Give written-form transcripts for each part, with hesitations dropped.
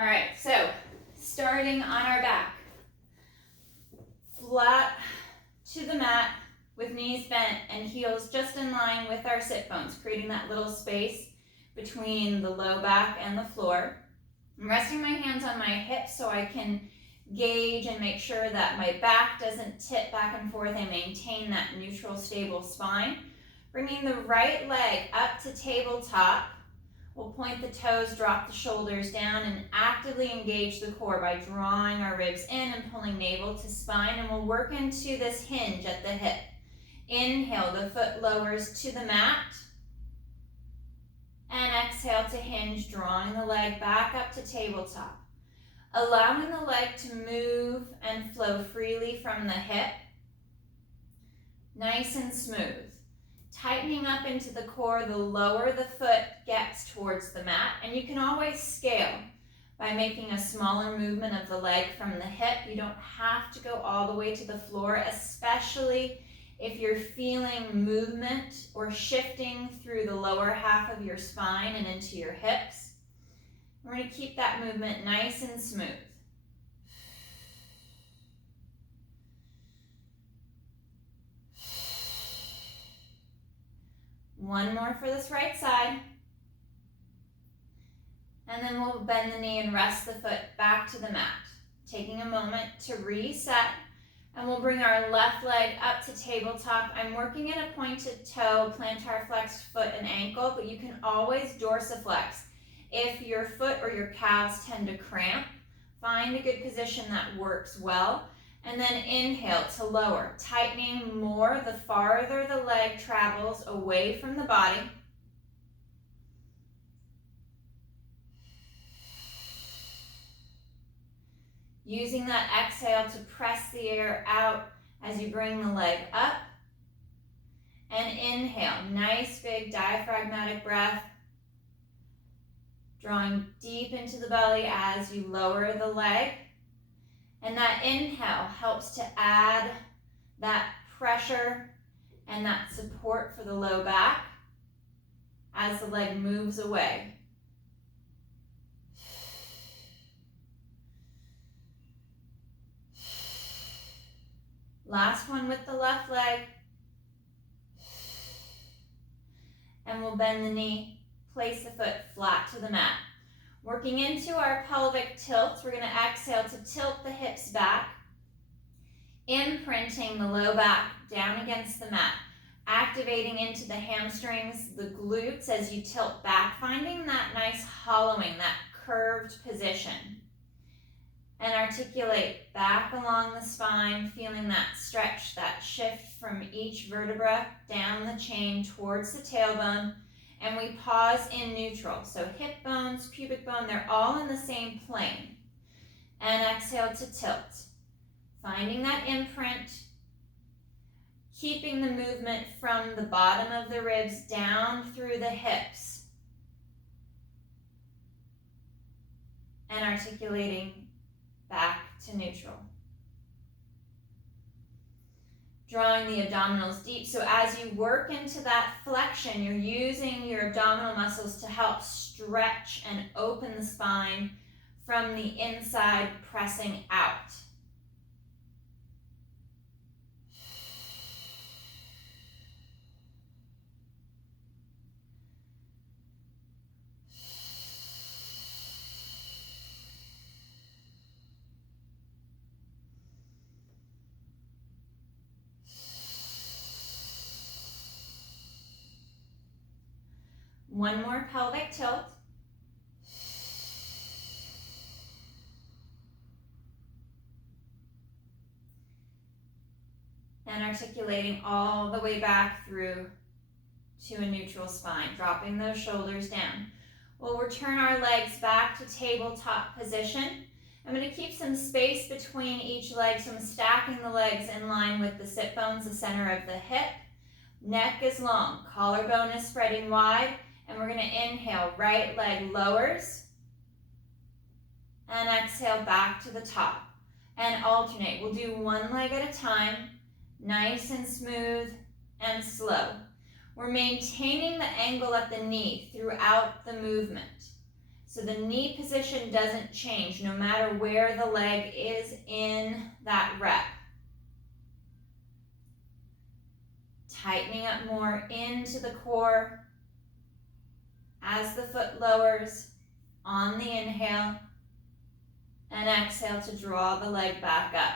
All right, so starting on our back, flat to the mat with knees bent and heels just in line with our sit bones, creating that little space between the low back and the floor. I'm resting my hands on my hips so I can gauge and make sure that my back doesn't tip back and forth. I maintain that neutral, stable spine. Bringing the right leg up to tabletop. We'll point the toes, drop the shoulders down, and actively engage the core by drawing our ribs in and pulling navel to spine. And we'll work into this hinge at the hip. Inhale, the foot lowers to the mat. And exhale to hinge, drawing the leg back up to tabletop. Allowing the leg to move and flow freely from the hip. Nice and smooth. Tightening up into the core, the lower the foot gets towards the mat. And you can always scale by making a smaller movement of the leg from the hip. You don't have to go all the way to the floor, especially if you're feeling movement or shifting through the lower half of your spine and into your hips. We're going to keep that movement nice and smooth. One more for this right side. And then we'll bend the knee and rest the foot back to the mat. Taking a moment to reset. And we'll bring our left leg up to tabletop. I'm working in a pointed toe, plantar flexed foot and ankle, but you can always dorsiflex. If your foot or your calves tend to cramp, find a good position that works well. And then inhale to lower, tightening more the farther the leg travels away from the body. Using that exhale to press the air out as you bring the leg up. And inhale, nice big diaphragmatic breath. Drawing deep into the belly as you lower the leg. And that inhale helps to add that pressure and that support for the low back as the leg moves away. Last one with the left leg. And we'll bend the knee, place the foot flat to the mat. Working into our pelvic tilt, we're going to exhale to tilt the hips back, imprinting the low back down against the mat, activating into the hamstrings, the glutes as you tilt back, finding that nice hollowing, that curved position. And articulate back along the spine, feeling that stretch, that shift from each vertebra down the chain towards the tailbone. And we pause in neutral. So hip bones, pubic bone, they're all in the same plane. And exhale to tilt. Finding that imprint, keeping the movement from the bottom of the ribs down through the hips. And articulating back to neutral. Drawing the abdominals deep. So as you work into that flexion, you're using your abdominal muscles to help stretch and open the spine from the inside, pressing out. One more pelvic tilt. And articulating all the way back through to a neutral spine, dropping those shoulders down. We'll return our legs back to tabletop position. I'm going to keep some space between each leg, so I'm stacking the legs in line with the sit bones, the center of the hip. Neck is long, collarbone is spreading wide. And we're going to inhale, right leg lowers. And exhale back to the top. And alternate. We'll do one leg at a time, nice and smooth and slow. We're maintaining the angle at the knee throughout the movement. So the knee position doesn't change no matter where the leg is in that rep. Tightening up more into the core as the foot lowers on the inhale, and exhale to draw the leg back up.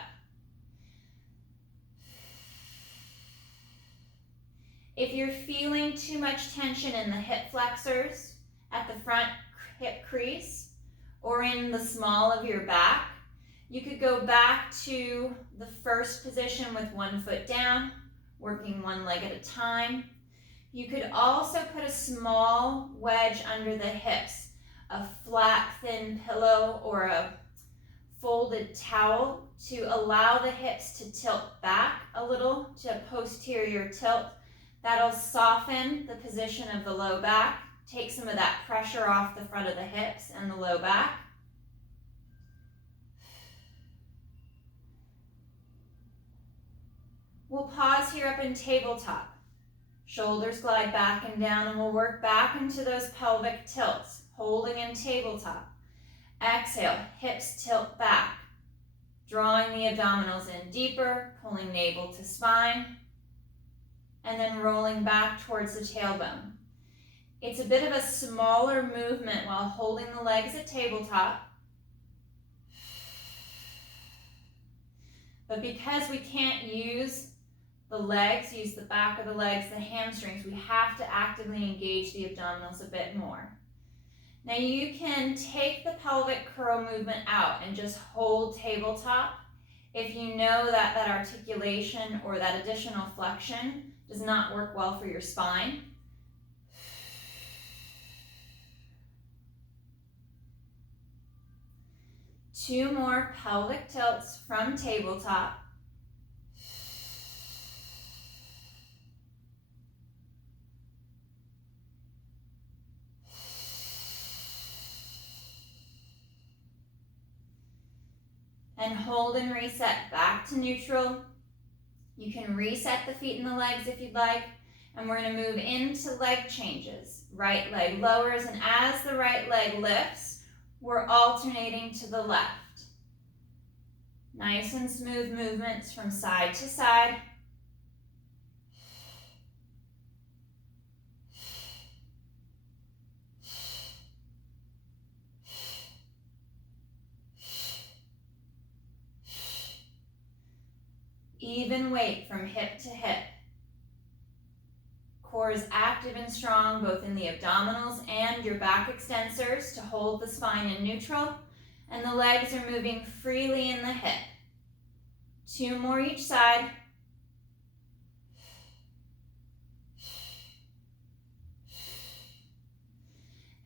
If you're feeling too much tension in the hip flexors at the front hip crease or in the small of your back, you could go back to the first position with one foot down, working one leg at a time. You could also put a small wedge under the hips, a flat, thin pillow or a folded towel to allow the hips to tilt back a little to posterior tilt. That'll soften the position of the low back, take some of that pressure off the front of the hips and the low back. We'll pause here up in tabletop. Shoulders glide back and down, and we'll work back into those pelvic tilts, holding in tabletop. Exhale, hips tilt back, drawing the abdominals in deeper, pulling navel to spine, and then rolling back towards the tailbone. It's a bit of a smaller movement while holding the legs at tabletop. But because we can't use the legs, use the back of the legs, the hamstrings, we have to actively engage the abdominals a bit more. Now you can take the pelvic curl movement out and just hold tabletop if you know that that articulation or that additional flexion does not work well for your spine. Two more pelvic tilts from tabletop. And hold and reset back to neutral. You can reset the feet and the legs if you'd like. And we're going to move into leg changes. Right leg lowers, and as the right leg lifts, we're alternating to the left. Nice and smooth movements from side to side. Even weight from hip to hip. Core is active and strong both in the abdominals and your back extensors to hold the spine in neutral, and the legs are moving freely in the hip. Two more each side.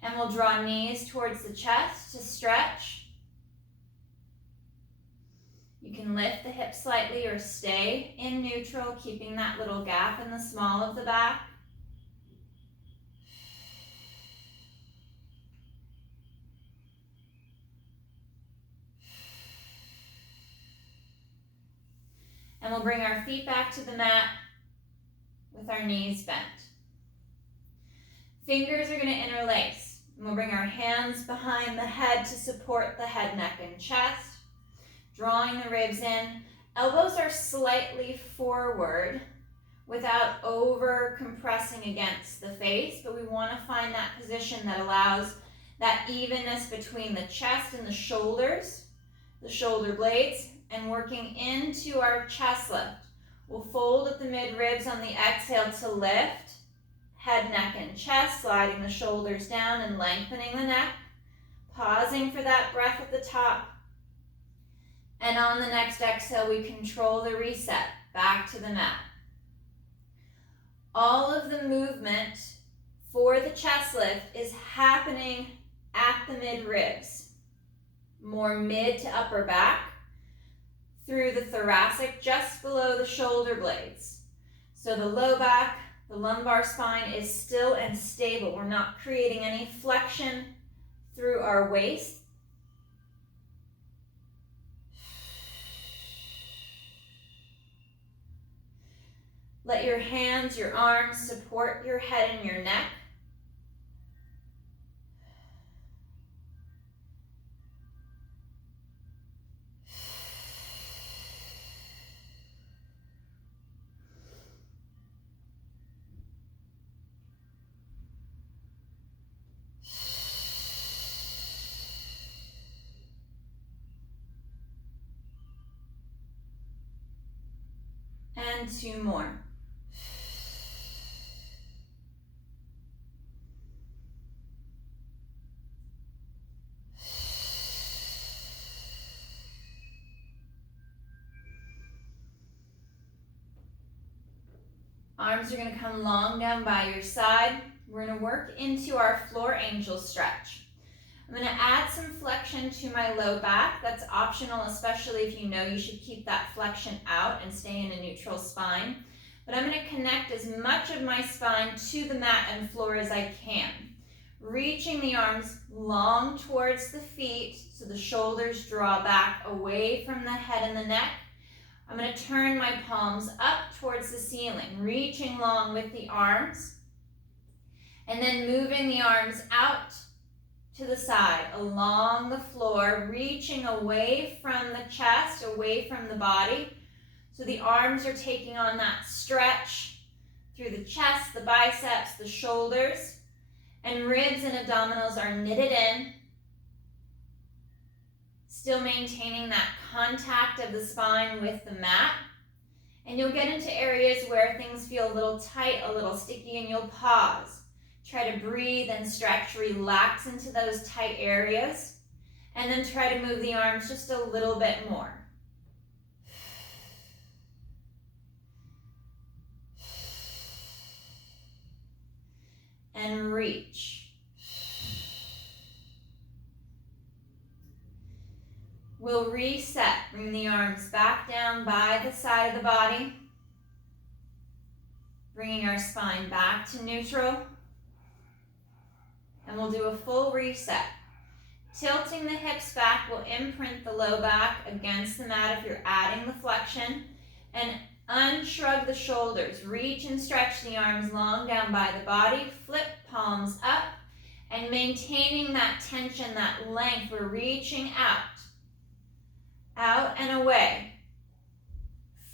And we'll draw knees towards the chest to stretch. You can lift the hips slightly or stay in neutral, keeping that little gap in the small of the back. And we'll bring our feet back to the mat with our knees bent. Fingers are going to interlace. And we'll bring our hands behind the head to support the head, neck, and chest. Drawing the ribs in. Elbows are slightly forward without over compressing against the face, but we want to find that position that allows that evenness between the chest and the shoulders, the shoulder blades, and working into our chest lift. We'll fold at the mid-ribs on the exhale to lift. Head, neck, and chest, sliding the shoulders down and lengthening the neck. Pausing for that breath at the top. And on the next exhale, we control the reset back to the mat. All of the movement for the chest lift is happening at the mid-ribs. More mid to upper back. Through the thoracic, just below the shoulder blades. So the low back, the lumbar spine is still and stable. We're not creating any flexion through our waist. Let your hands, your arms support your head and your neck. And 2 more. Arms are going to come long down by your side. We're going to work into our floor angel stretch. I'm going to add some flexion to my low back. That's optional, especially if you know you should keep that flexion out and stay in a neutral spine. But I'm going to connect as much of my spine to the mat and floor as I can. Reaching the arms long towards the feet so the shoulders draw back away from the head and the neck. I'm going to turn my palms up towards the ceiling, reaching long with the arms, and then moving the arms out to the side, along the floor, reaching away from the chest, away from the body. So the arms are taking on that stretch through the chest, the biceps, the shoulders, and ribs and abdominals are knitted in. Still maintaining that contact of the spine with the mat. And you'll get into areas where things feel a little tight, a little sticky, and you'll pause. Try to breathe and stretch, relax into those tight areas. And then try to move the arms just a little bit more. And reach. We'll reset, bring the arms back down by the side of the body, bringing our spine back to neutral, and we'll do a full reset. Tilting the hips back will imprint the low back against the mat if you're adding the flexion, and unshrug the shoulders. Reach and stretch the arms long down by the body, flip palms up, and maintaining that tension, that length, we're reaching out and away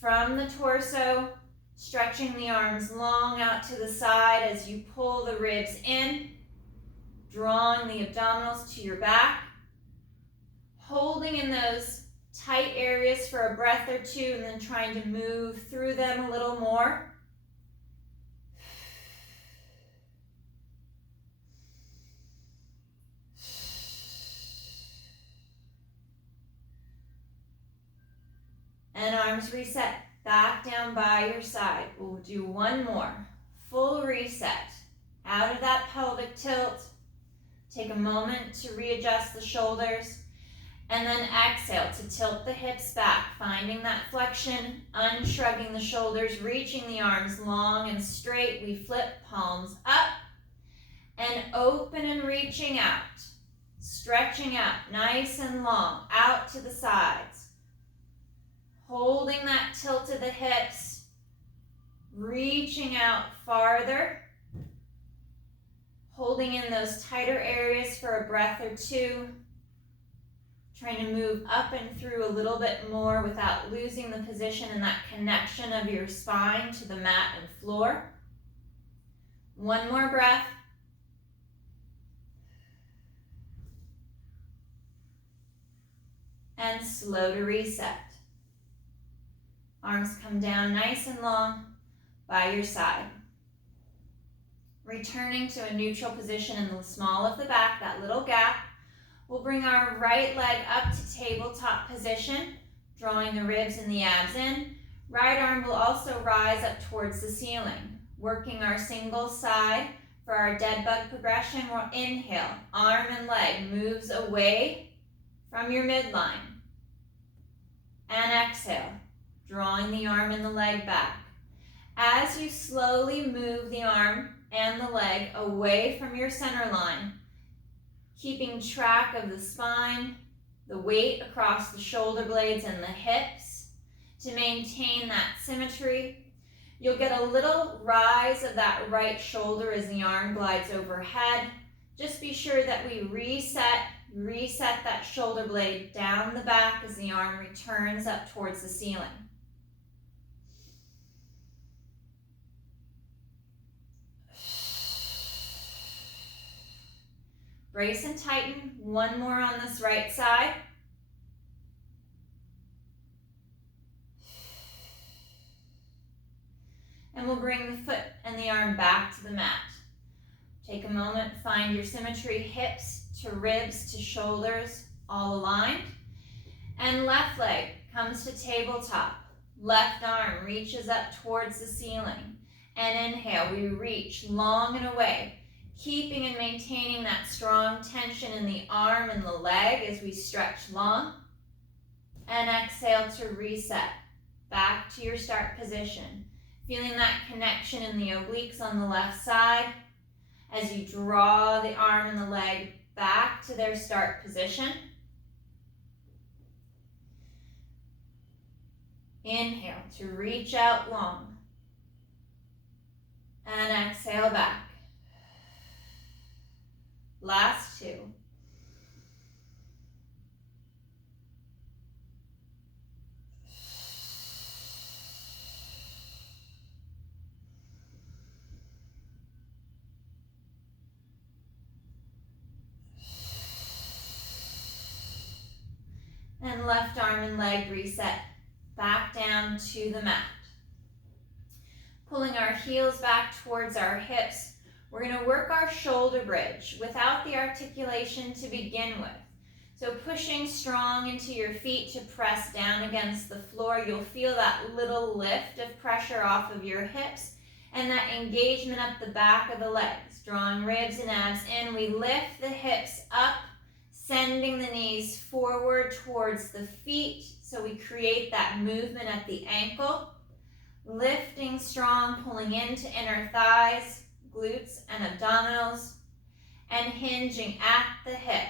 from the torso, stretching the arms long out to the side as you pull the ribs in, drawing the abdominals to your back, holding in those tight areas for a breath or two, and then trying to move through them a little more. And arms reset back down by your side. We'll do one more. Full reset. Out of that pelvic tilt. Take a moment to readjust the shoulders. And then exhale to tilt the hips back, finding that flexion, unshrugging the shoulders, reaching the arms long and straight. We flip palms up and open and reaching out. Stretching out nice and long, out to the sides. Holding that tilt of the hips, reaching out farther, holding in those tighter areas for a breath or two, trying to move up and through a little bit more without losing the position and that connection of your spine to the mat and floor. One more breath. And slow to reset. Arms come down nice and long by your side. Returning to a neutral position in the small of the back, that little gap. We'll bring our right leg up to tabletop position, drawing the ribs and the abs in. Right arm will also rise up towards the ceiling. Working our single side for our dead bug progression. We'll inhale, arm and leg moves away from your midline. And exhale, drawing the arm and the leg back. As you slowly move the arm and the leg away from your center line, keeping track of the spine, the weight across the shoulder blades and the hips to maintain that symmetry. You'll get a little rise of that right shoulder as the arm glides overhead. Just be sure that we reset that shoulder blade down the back as the arm returns up towards the ceiling. Brace and tighten. One more on this right side. And we'll bring the foot and the arm back to the mat. Take a moment, find your symmetry, hips to ribs to shoulders, all aligned. And left leg comes to tabletop. Left arm reaches up towards the ceiling. And inhale, we reach long and away, keeping and maintaining that strong tension in the arm and the leg as we stretch long. And exhale to reset, back to your start position. Feeling that connection in the obliques on the left side as you draw the arm and the leg back to their start position. Inhale to reach out long. And exhale back. Last two. And left arm and leg reset back down to the mat. Pulling our heels back towards our hips, we're going to work our shoulder bridge without the articulation to begin with. So pushing strong into your feet to press down against the floor, you'll feel that little lift of pressure off of your hips and that engagement up the back of the legs. Drawing ribs and abs in, we lift the hips up, sending the knees forward towards the feet, so we create that movement at the ankle. Lifting strong, pulling into inner thighs, glutes and abdominals, and hinging at the hip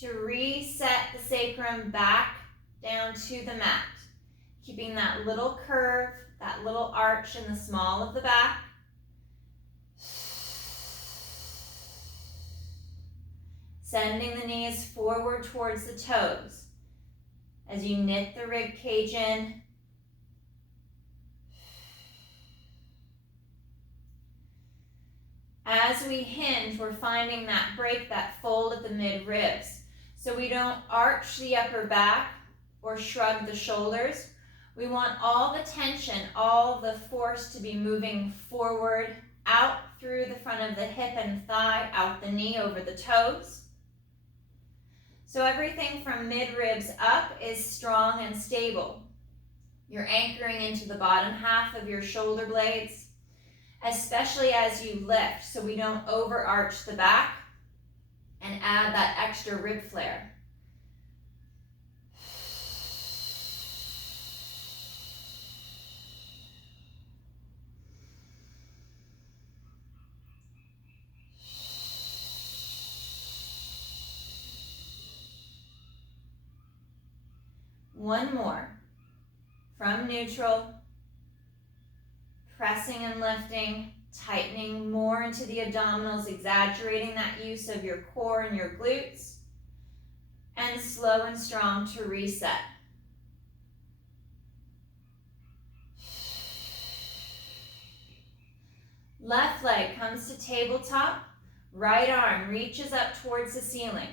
to reset the sacrum back down to the mat. Keeping that little curve, that little arch in the small of the back. Sending the knees forward towards the toes as you knit the rib cage in. As we hinge, we're finding that break, that fold at the mid-ribs. So we don't arch the upper back or shrug the shoulders. We want all the tension, all the force to be moving forward, out through the front of the hip and thigh, out the knee over the toes. So everything from mid-ribs up is strong and stable. You're anchoring into the bottom half of your shoulder blades, especially as you lift, so we don't overarch the back and add that extra rib flare. One more. From neutral, pressing and lifting, tightening more into the abdominals, exaggerating that use of your core and your glutes, and slow and strong to reset. Left leg comes to tabletop, right arm reaches up towards the ceiling.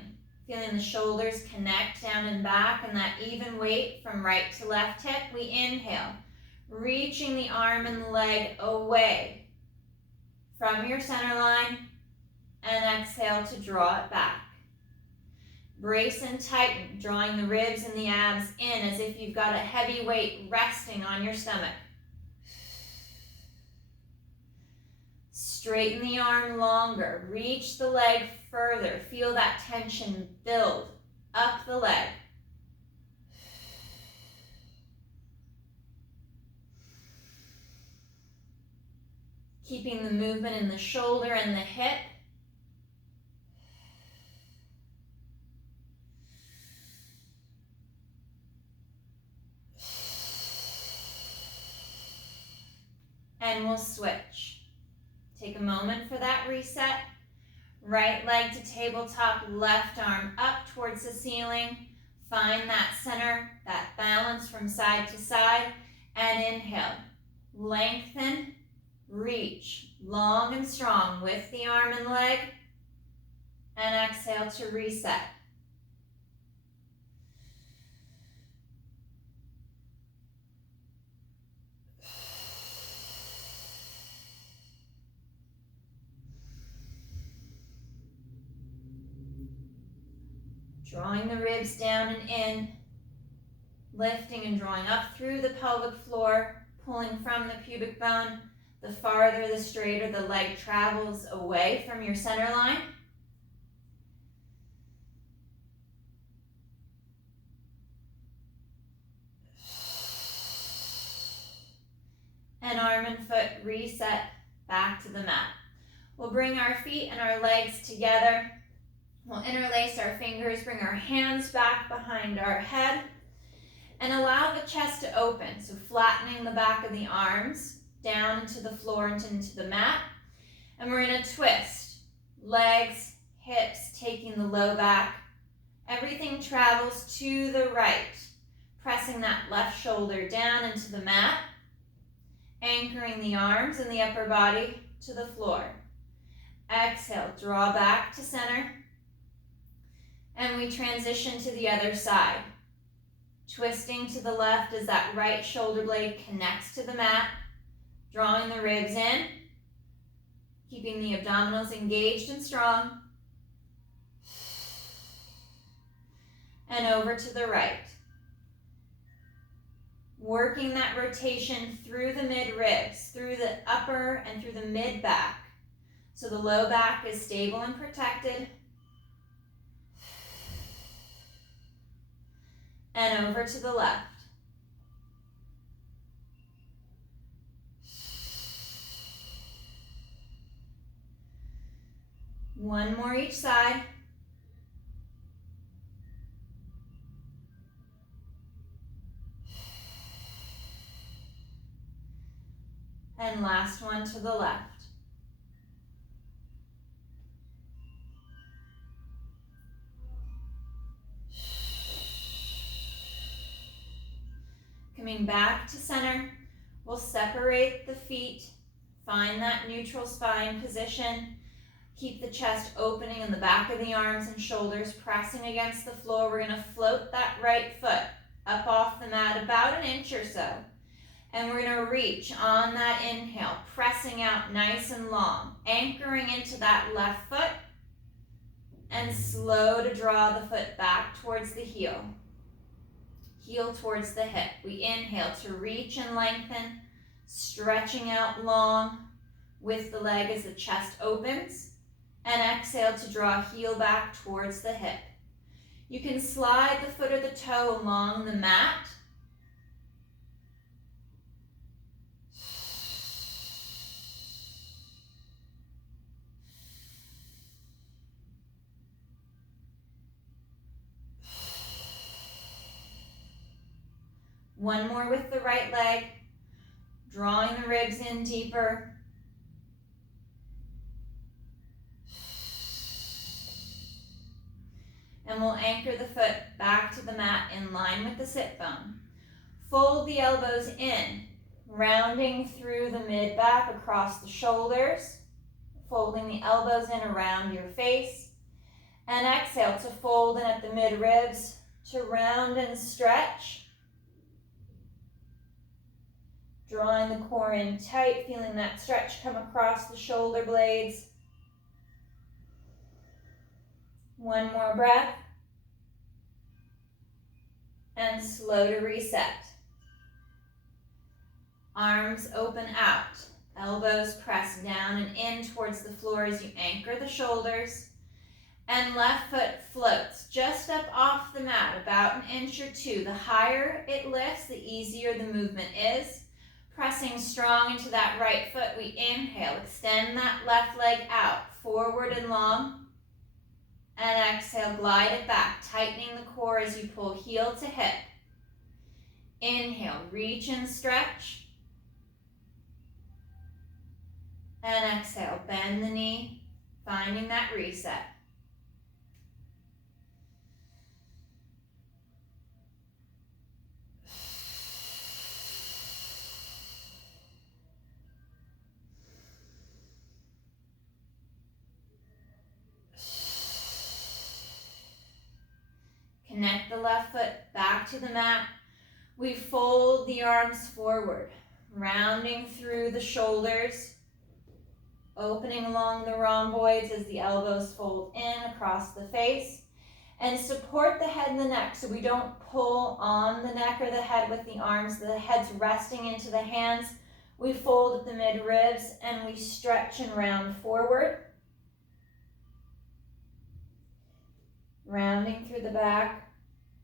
Feeling the shoulders connect down and back and that even weight from right to left hip. We inhale, reaching the arm and the leg away from your center line, and exhale to draw it back. Brace and tighten, drawing the ribs and the abs in as if you've got a heavy weight resting on your stomach. Straighten the arm longer, reach the leg further, feel that tension build up the leg. Keeping the movement in the shoulder and the hip. And we'll switch. Take a moment for that reset. Right leg to tabletop, left arm up towards the ceiling. Find that center, that balance from side to side, and inhale. Lengthen, reach, long and strong with the arm and leg, and exhale to reset. Drawing the ribs down and in, lifting and drawing up through the pelvic floor, pulling from the pubic bone. The farther, the straighter the leg travels away from your center line. And arm and foot reset back to the mat. We'll bring our feet and our legs together. We'll interlace our fingers, bring our hands back behind our head, and allow the chest to open. So flattening the back of the arms down into the floor and into the mat. And we're going to twist. Legs, hips, taking the low back. Everything travels to the right. Pressing that left shoulder down into the mat. Anchoring the arms and the upper body to the floor. Exhale, draw back to center. And we transition to the other side. Twisting to the left as that right shoulder blade connects to the mat. Drawing the ribs in. Keeping the abdominals engaged and strong. And over to the right. Working that rotation through the mid-ribs, through the upper and through the mid-back. So the low back is stable and protected. And over to the left. One more each side. And last one to the left. Coming back to center, we'll separate the feet, find that neutral spine position, keep the chest opening in the back of the arms and shoulders pressing against the floor. We're going to float that right foot up off the mat about an inch or so. And we're going to reach on that inhale, pressing out nice and long, anchoring into that left foot, and slow to draw the foot back towards the heel. Heel towards the hip. We inhale to reach and lengthen, stretching out long with the leg as the chest opens, and exhale to draw heel back towards the hip. You can slide the foot or the toe along the mat. One more with the right leg, drawing the ribs in deeper. And we'll anchor the foot back to the mat in line with the sit bone. Fold the elbows in, rounding through the mid-back across the shoulders, folding the elbows in around your face, and exhale to fold in at the mid-ribs to round and stretch. Drawing the core in tight, feeling that stretch come across the shoulder blades. One more breath. And slow to reset. Arms open out. Elbows press down and in towards the floor as you anchor the shoulders. And left foot floats just up off the mat, about an inch or two. The higher it lifts, the easier the movement is. Pressing strong into that right foot, we inhale, extend that left leg out, forward and long. And exhale, glide it back, tightening the core as you pull heel to hip. Inhale, reach and stretch. And exhale, bend the knee, finding that reset. Connect the left foot back to the mat. We fold the arms forward, rounding through the shoulders, opening along the rhomboids as the elbows fold in across the face. And support the head and the neck so we don't pull on the neck or the head with the arms. The head's resting into the hands. We fold at the mid-ribs and we stretch and round forward. Rounding through the back,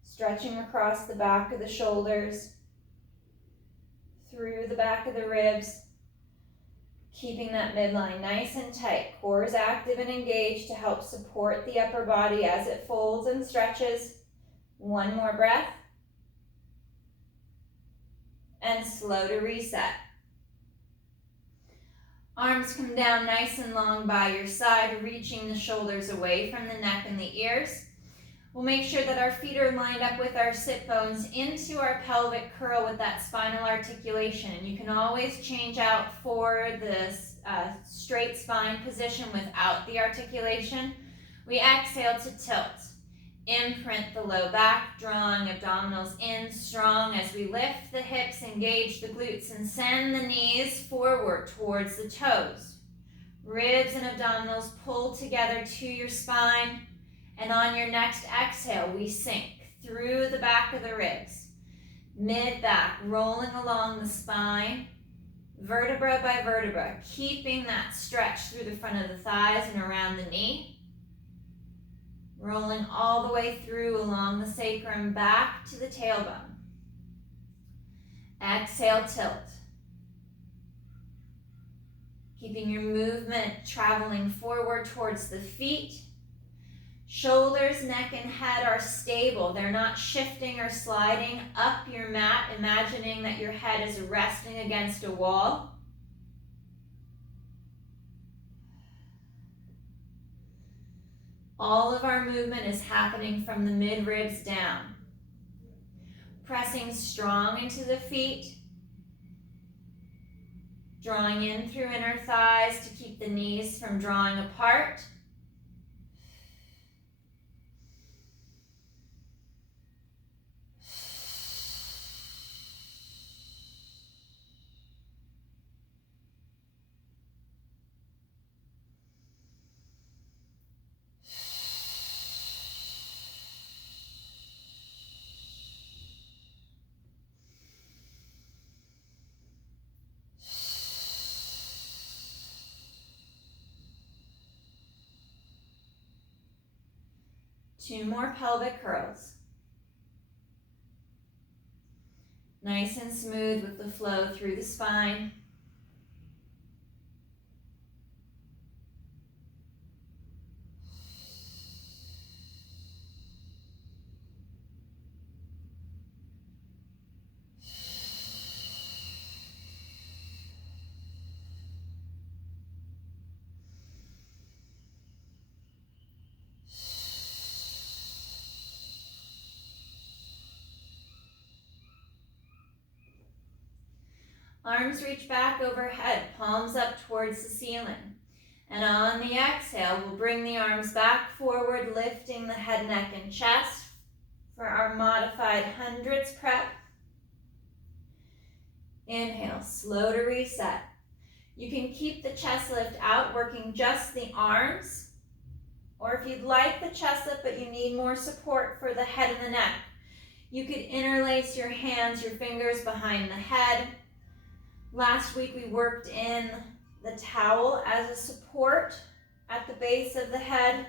stretching across the back of the shoulders, through the back of the ribs, keeping that midline nice and tight. Core is active and engaged to help support the upper body as it folds and stretches. One more breath. And slow to reset. Arms come down nice and long by your side, reaching the shoulders away from the neck and the ears. We'll make sure that our feet are lined up with our sit bones into our pelvic curl with that spinal articulation. And you can always change out for this straight spine position without the articulation. We exhale to tilt. Imprint the low back, drawing abdominals in strong as we lift the hips, engage the glutes, and send the knees forward towards the toes. Ribs and abdominals pull together to your spine. And on your next exhale, we sink through the back of the ribs, mid-back, rolling along the spine, vertebra by vertebra, keeping that stretch through the front of the thighs and around the knee, rolling all the way through along the sacrum back to the tailbone. Exhale, tilt. Keeping your movement traveling forward towards the feet. Shoulders, neck, and head are stable. They're not shifting or sliding up your mat, imagining that your head is resting against a wall. All of our movement is happening from the mid-ribs down. Pressing strong into the feet. Drawing in through inner thighs to keep the knees from drawing apart. Two more pelvic curls. Nice and smooth with the flow through the spine. Arms reach back overhead, palms up towards the ceiling. And on the exhale, we'll bring the arms back forward, lifting the head, neck, and chest for our modified hundreds prep. Inhale, slow to reset. You can keep the chest lift out, working just the arms. Or if you'd like the chest lift, but you need more support for the head and the neck, you could interlace your hands, your fingers behind the head. Last week we worked in the towel as a support at the base of the head.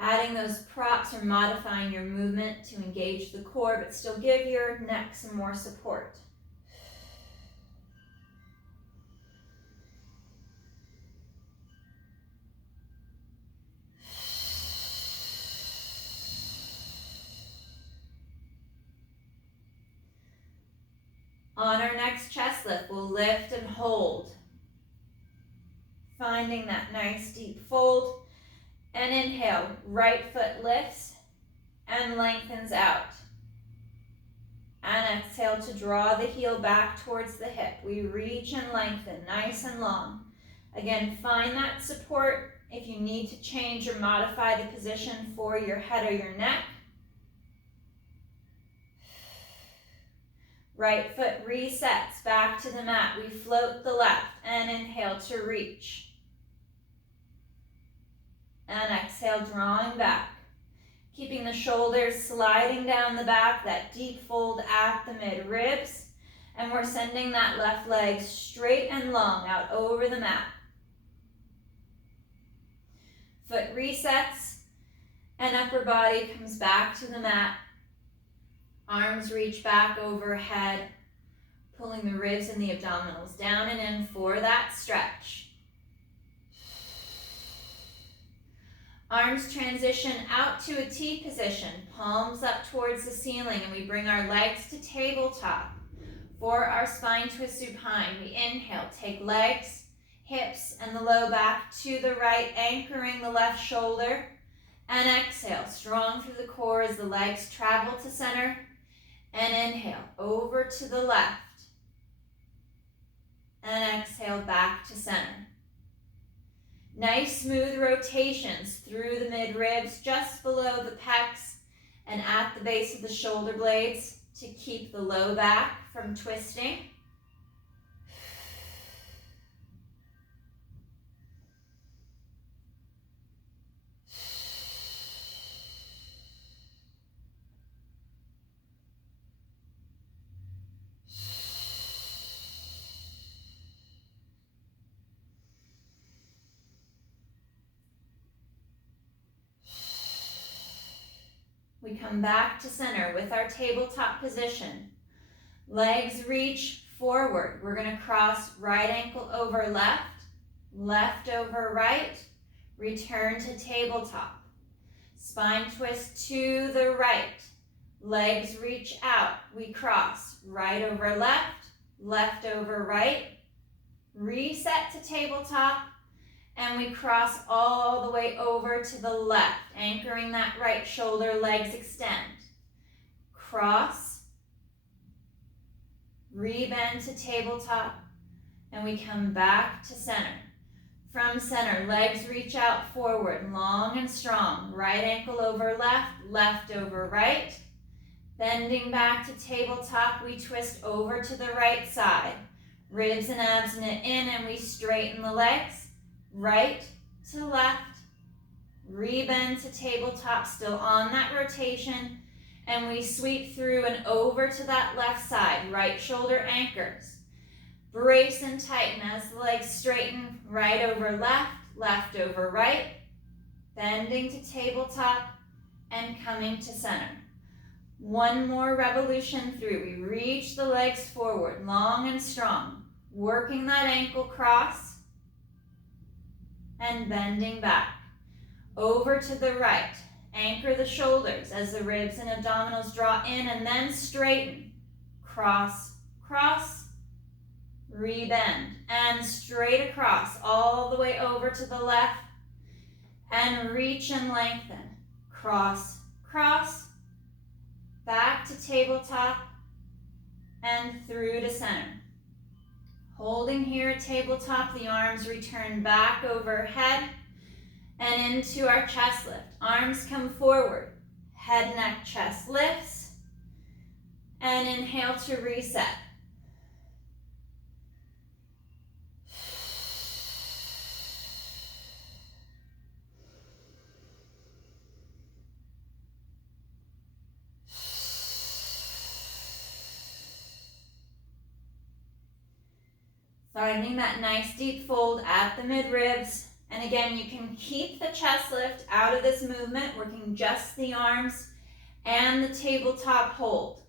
Adding those props or modifying your movement to engage the core, but still give your neck some more support. On our next chest lift, we'll lift and hold. Finding that nice deep fold. And inhale, right foot lifts and lengthens out. And exhale to draw the heel back towards the hip. We reach and lengthen, nice and long. Again, find that support if you need to change or modify the position for your head or your neck. Right foot resets back to the mat. We float the left and inhale to reach. And exhale, drawing back. Keeping the shoulders sliding down the back, that deep fold at the mid-ribs. And we're sending that left leg straight and long out over the mat. Foot resets and upper body comes back to the mat. Arms reach back overhead, pulling the ribs and the abdominals down and in for that stretch. Arms transition out to a T position, palms up towards the ceiling, and we bring our legs to tabletop. For our spine twist supine, we inhale, take legs, hips, and the low back to the right, anchoring the left shoulder. And exhale, strong through the core as the legs travel to center. And inhale, over to the left. And exhale, back to center. Nice smooth rotations through the mid-ribs, just below the pecs and at the base of the shoulder blades to keep the low back from twisting. We come back to center with our tabletop position. Legs reach forward. We're going to cross right ankle over left, left over right, return to tabletop. Spine twist to the right. Legs reach out. We cross right over left, left over right, reset to tabletop, and we cross all the way over to the left, anchoring that right shoulder, legs extend. Cross, rebend to tabletop, and we come back to center. From center, legs reach out forward, long and strong. Right ankle over left, left over right. Bending back to tabletop, we twist over to the right side. Ribs and abs knit in, and we straighten the legs. Right to left, rebend to tabletop, still on that rotation, and we sweep through and over to that left side. Right shoulder anchors. Brace and tighten as the legs straighten, right over left, left over right, bending to tabletop and coming to center. One more revolution through. We reach the legs forward, long and strong, working that ankle cross, and bending back. Over to the right. Anchor the shoulders as the ribs and abdominals draw in and then straighten. Cross, cross, rebend. And straight across all the way over to the left. And reach and lengthen. Cross, cross, back to tabletop, and through to center. Holding here at tabletop, the arms return back overhead and into our chest lift. Arms come forward, head, neck, chest lifts, and inhale to reset. Finding that nice deep fold at the mid-ribs. And again, you can keep the chest lift out of this movement, working just the arms and the tabletop hold.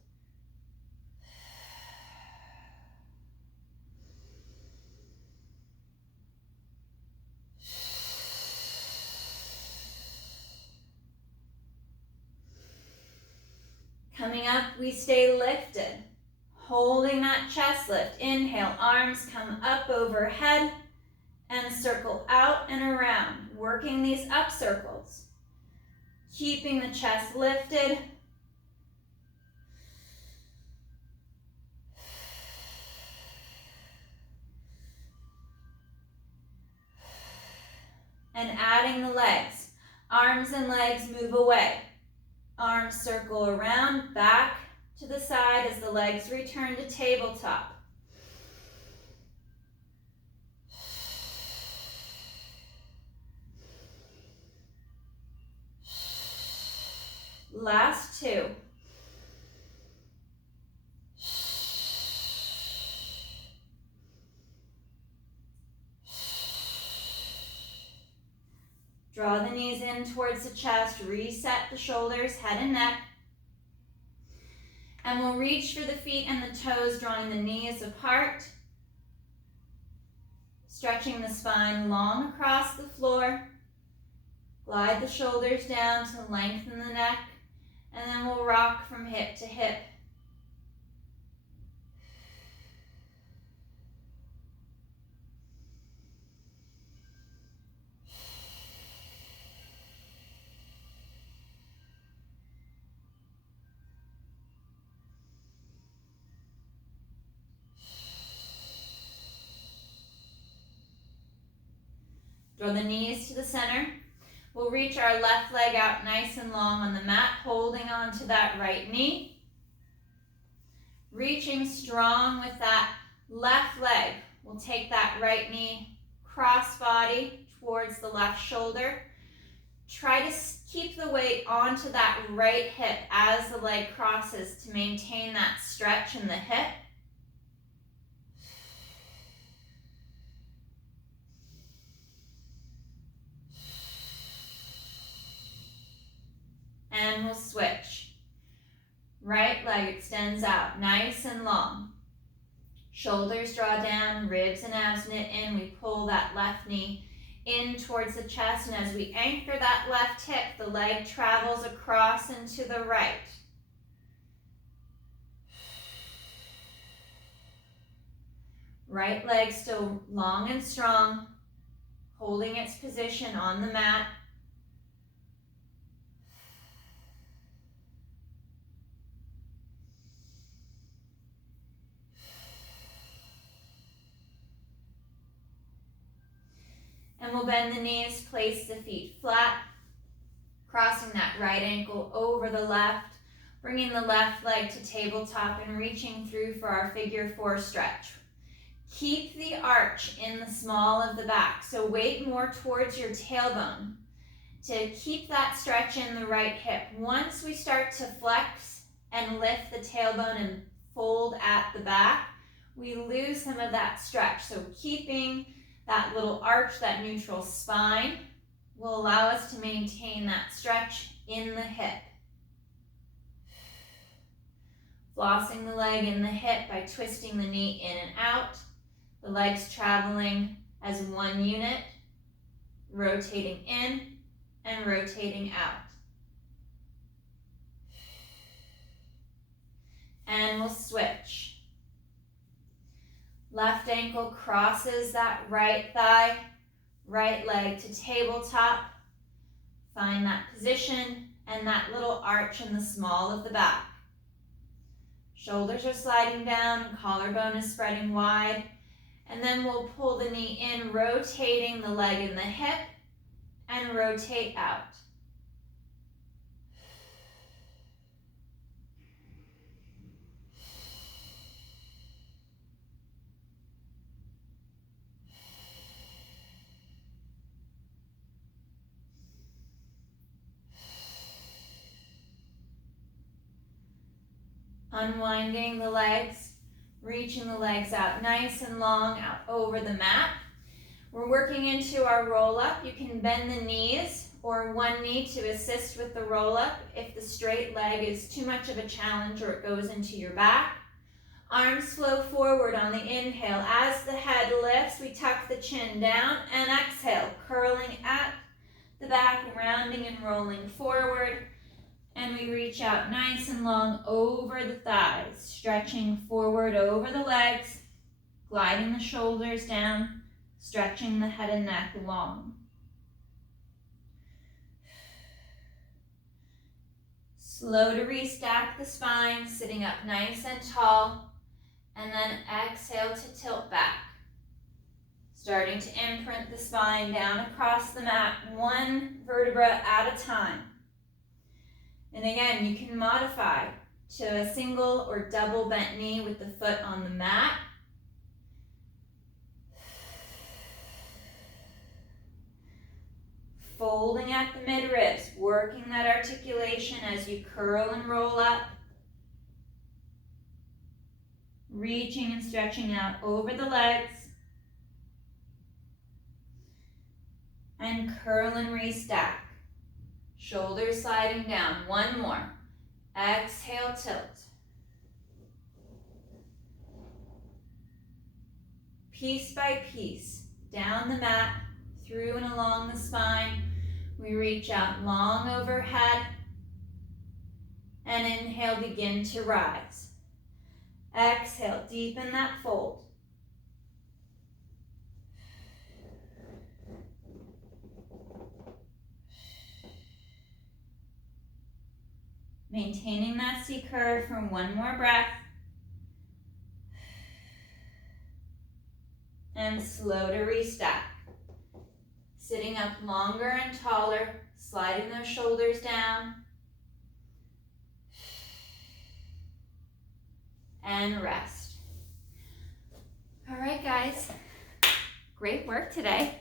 Coming up, we stay lifted. Holding that chest lift. Inhale, arms come up overhead and circle out and around, working these up circles. Keeping the chest lifted. And adding the legs. Arms and legs move away. Arms circle around, back to the side as the legs return to tabletop. Last two. Draw the knees in towards the chest, reset the shoulders, head and neck. And we'll reach for the feet and the toes, drawing the knees apart. Stretching the spine long across the floor. Glide the shoulders down to lengthen the neck. And then we'll rock from hip to hip. Draw the knees to the center. We'll reach our left leg out nice and long on the mat, holding on to that right knee. Reaching strong with that left leg. We'll take that right knee cross body towards the left shoulder. Try to keep the weight onto that right hip as the leg crosses to maintain that stretch in the hip. And we'll switch. Right leg extends out nice and long. Shoulders draw down, ribs and abs knit in. We pull that left knee in towards the chest, and as we anchor that left hip, the leg travels across and to the right. Right leg still long and strong, holding its position on the mat. And we'll bend the knees, place the feet flat, crossing that right ankle over the left, bringing the left leg to tabletop and reaching through for our figure four stretch. Keep the arch in the small of the back, so weight more towards your tailbone to keep that stretch in the right hip. Once we start to flex and lift the tailbone and fold at the back, we lose some of that stretch. So keeping that little arch, that neutral spine, will allow us to maintain that stretch in the hip. Flossing the leg in the hip by twisting the knee in and out. The legs traveling as one unit, rotating in and rotating out. And we'll switch. Left ankle crosses that right thigh, right leg to tabletop. Find that position and that little arch in the small of the back. Shoulders are sliding down, collarbone is spreading wide. And then we'll pull the knee in, rotating the leg in the hip and rotate out. Unwinding the legs, reaching the legs out nice and long out over the mat. We're working into our roll up. You can bend the knees or one knee to assist with the roll up if the straight leg is too much of a challenge or it goes into your back. Arms flow forward on the inhale. As the head lifts, we tuck the chin down and exhale, curling at the back, rounding and rolling forward. And we reach out nice and long over the thighs, stretching forward over the legs, gliding the shoulders down, stretching the head and neck long. Slow to restack the spine, sitting up nice and tall, and then exhale to tilt back. Starting to imprint the spine down across the mat, one vertebra at a time. And again, you can modify to a single or double bent knee with the foot on the mat. folding at the mid-ribs, working that articulation as you curl and roll up. Reaching and stretching out over the legs. And curl and restack. Shoulders sliding down. One more. Exhale, tilt. Piece by piece, down the mat, through and along the spine. We reach out long overhead. And inhale, begin to rise. Exhale, deepen that fold. Maintaining that C curve for one more breath. And slow to restack. Sitting up longer and taller, sliding those shoulders down. And rest. All right, guys. Great work today.